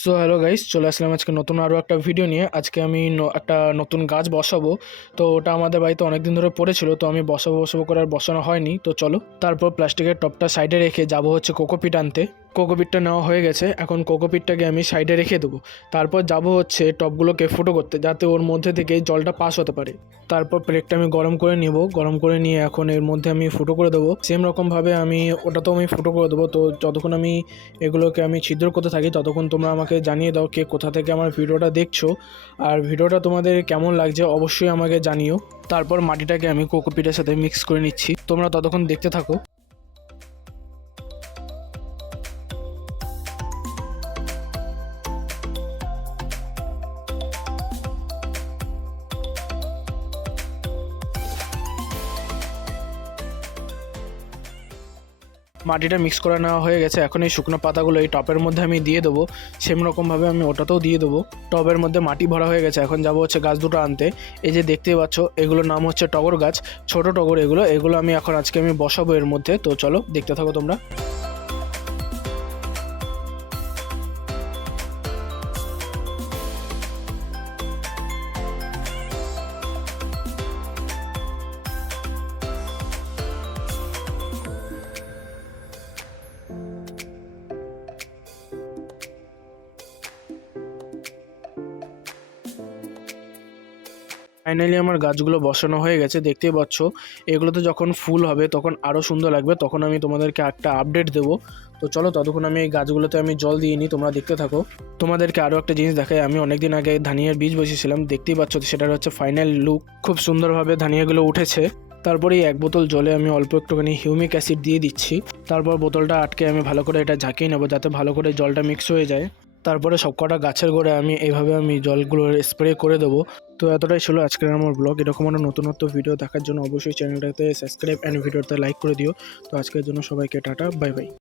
So hello guys, চলে আসলাম আজকে নতুন আরও একটা ভিডিও নিয়ে। আজকে আমি একটা নতুন গাছ বসাবো। তো ওটা আমাদের বাড়িতে অনেকদিন ধরে পড়েছিল, তো আমি বসাবো বসাবো করে আর বসানো হয়নি। তো চলো, তারপর প্লাস্টিকের টপটা সাইডে রেখে যাবো হচ্ছে কোকোপিট আনতে। কোকোপিটটা নেওয়া হয়ে গেছে, এখন কোকোপিটটাকে আমি সাইডে রেখে দেবো। তারপর যাবো হচ্ছে টপগুলোকে ফুটো করতে, যাতে ওর মধ্যে থেকে জলটা পাস হতে পারে। তারপর প্লেটটা আমি গরম করে নিব, গরম করে নিয়ে এখন এর মধ্যে আমি ফুটো করে দেবো। সেম রকমভাবে আমি ওটাতেও আমি ফুটো করে দেবো। তো যতক্ষণ আমি এগুলোকে আমি ছিদ্র করতে থাকি, ততক্ষণ তোমরা আমাকে জানিয়ে দাও কে কোথা থেকে আমার ভিডিওটা দেখছো, আর ভিডিওটা তোমাদের কেমন লাগছে অবশ্যই আমাকে জানিও। তারপর মাটিটাকে আমি কোকোপিটের সাথে মিক্স করে নিচ্ছি, তোমরা ততক্ষণ দেখতে থাকো। মাটিটা মিক্স করে নেওয়া হয়ে গেছে, এখন এই শুকনো পাতাগুলো এই টবের মধ্যে আমি দিয়ে দেবো। সেম রকমভাবে আমি ওটাতেও দিয়ে দেবো। টবের মধ্যে মাটি ভরা হয়ে গেছে, এখন যাবো হচ্ছে গাছ দুটো আনতে। এই যে দেখতেই পাচ্ছ, এগুলোর নাম হচ্ছে টগর গাছ, ছোট টগর এগুলো। এগুলো আমি এখন আজকে আমি বসাবো এর মধ্যে। তো চলো দেখতে থাকো তোমরা। ফাইনালি আমার গাছগুলো বসানো হয়ে গেছে, দেখতেই পাচ্ছ। এগুলোতে যখন ফুল হবে তখন আরও সুন্দর লাগবে, তখন আমি তোমাদেরকে একটা আপডেট দেবো। তো চলো, ততক্ষণ আমি এই গাছগুলোতে আমি জল দিয়ে নিই, তোমরা দেখতে থাকো। তোমাদেরকে আরও একটা জিনিস দেখাই, আমি অনেকদিন আগে ধানিয়ার বীজ বসিয়েছিলাম, দেখতেই পাচ্ছ। সেটার হচ্ছে ফাইনাল লুক, খুব সুন্দরভাবে ধানিয়াগুলো উঠেছে। তারপরে এই 1 বোতল জলে আমি অল্প একটুখানি হিউমিক অ্যাসিড দিয়ে দিচ্ছি। তারপর বোতলটা আটকে আমি ভালো করে এটা ঝাঁকিয়ে নেবো, যাতে ভালো করে জলটা মিক্স হয়ে যায়। তারপরে সবকটা গাছের গোড়ায় আমি এইভাবে আমি জলগুলো স্প্রে করে দেবো। তো এতটাই ছিল আজকের আমার ব্লগ। এরকম আরও নতুনত্ব ভিডিও দেখার জন্য অবশ্যই চ্যানেলটাতে সাবস্ক্রাইব অ্যান্ড ভিডিওতে লাইক করে দিও। তো আজকের জন্য সবাইকে টাটা, বাই বাই।